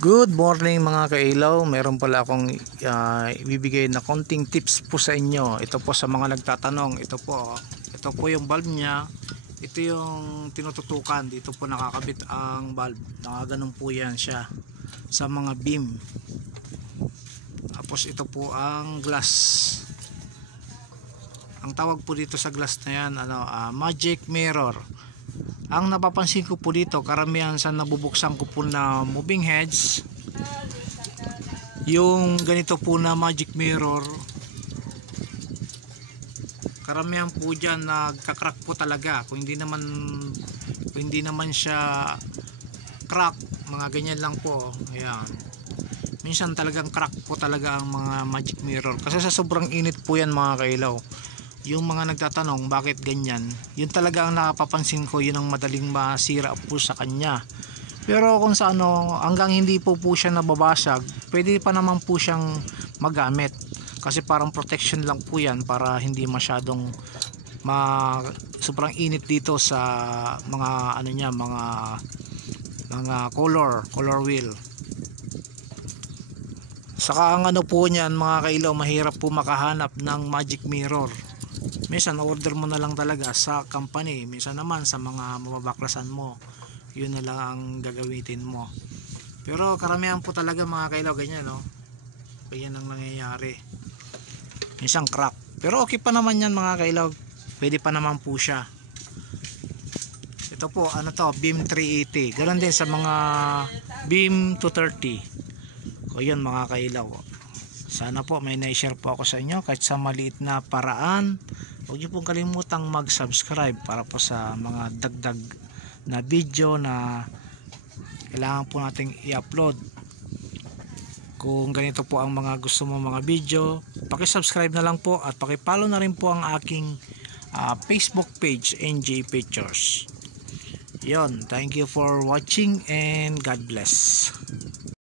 Good morning mga kailaw. Meron pala akong ibibigay na konting tips po sa inyo. Ito po sa mga nagtatanong. Ito po yung bulb niya. Ito yung tinututukan. Dito po nakakabit ang bulb. Nakaganon po yan siya sa mga beam. Tapos ito po ang glass. Ang tawag po dito sa glass na yan magic mirror. Ang napapansin ko po dito, karamihan sa nabubuksan ko po na moving heads, yung ganito po na magic mirror, karamihan po dyan nagka-crack po talaga. Kung hindi naman siya crack, mga ganyan lang po. Ayan. Minsan talagang crack po talaga ang mga magic mirror. Kasi sa sobrang init po yan mga kailaw. Yung mga nagtatanong bakit ganyan, yun talaga ang nakapapansin ko, yun ang madaling masira po sa kanya. Pero kung sa hanggang hindi po siya nababasag, pwede pa naman po siyang magamit. Kasi parang protection lang po yan para hindi masyadong sobrang init dito sa mga mga color wheel. Saka ang po niyan mga kailaw, mahirap po makahanap ng magic mirror. Minsan order mo na lang talaga sa company, minsan naman sa mga mababaklasan mo, yun na lang ang gagamitin mo. Pero karamihan po talaga mga kailaw ganyan, no? Ganyan ang nangyayari. Minsan crack. Pero okay pa naman yan mga kailaw, pwede pa naman po siya. Ito po, beam 380. Ganoon din sa mga beam 230. O yun mga kailaw. Sana po may na-share po ako sa inyo kahit sa maliit na paraan. Huwag niyo pong kalimutang mag-subscribe para po sa mga dagdag na video na kailangan po nating i-upload. Kung ganito po ang mga gusto mo mga video, paki-subscribe na lang po at paki-follow na rin po ang aking Facebook page, NJ Pictures. Yon, thank you for watching and God bless.